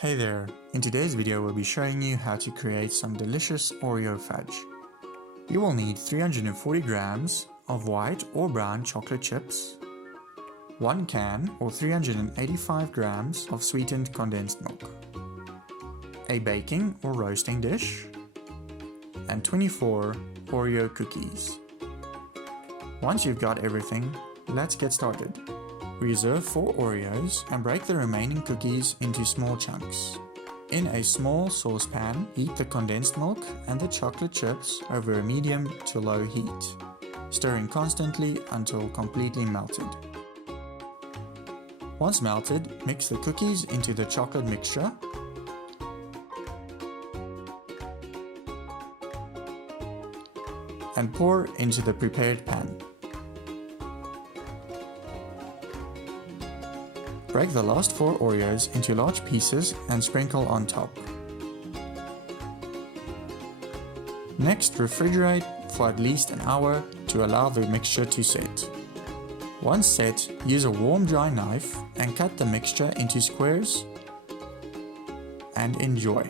Hey there, in today's video we'll be showing you how to create some delicious Oreo fudge. You will need 340 grams of white or brown chocolate chips, 1 can or 385 grams of sweetened condensed milk, a baking or roasting dish, and 24 Oreo cookies. Once you've got everything, let's get started. Reserve 4 Oreos and break the remaining cookies into small chunks. In a small saucepan, heat the condensed milk and the chocolate chips over a medium to low heat, stirring constantly until completely melted. Once melted, mix the cookies into the chocolate mixture and pour into the prepared pan. Break the last 4 Oreos into large pieces and sprinkle on top. Next, refrigerate for at least an hour to allow the mixture to set. Once set, use a warm dry knife and cut the mixture into squares and enjoy.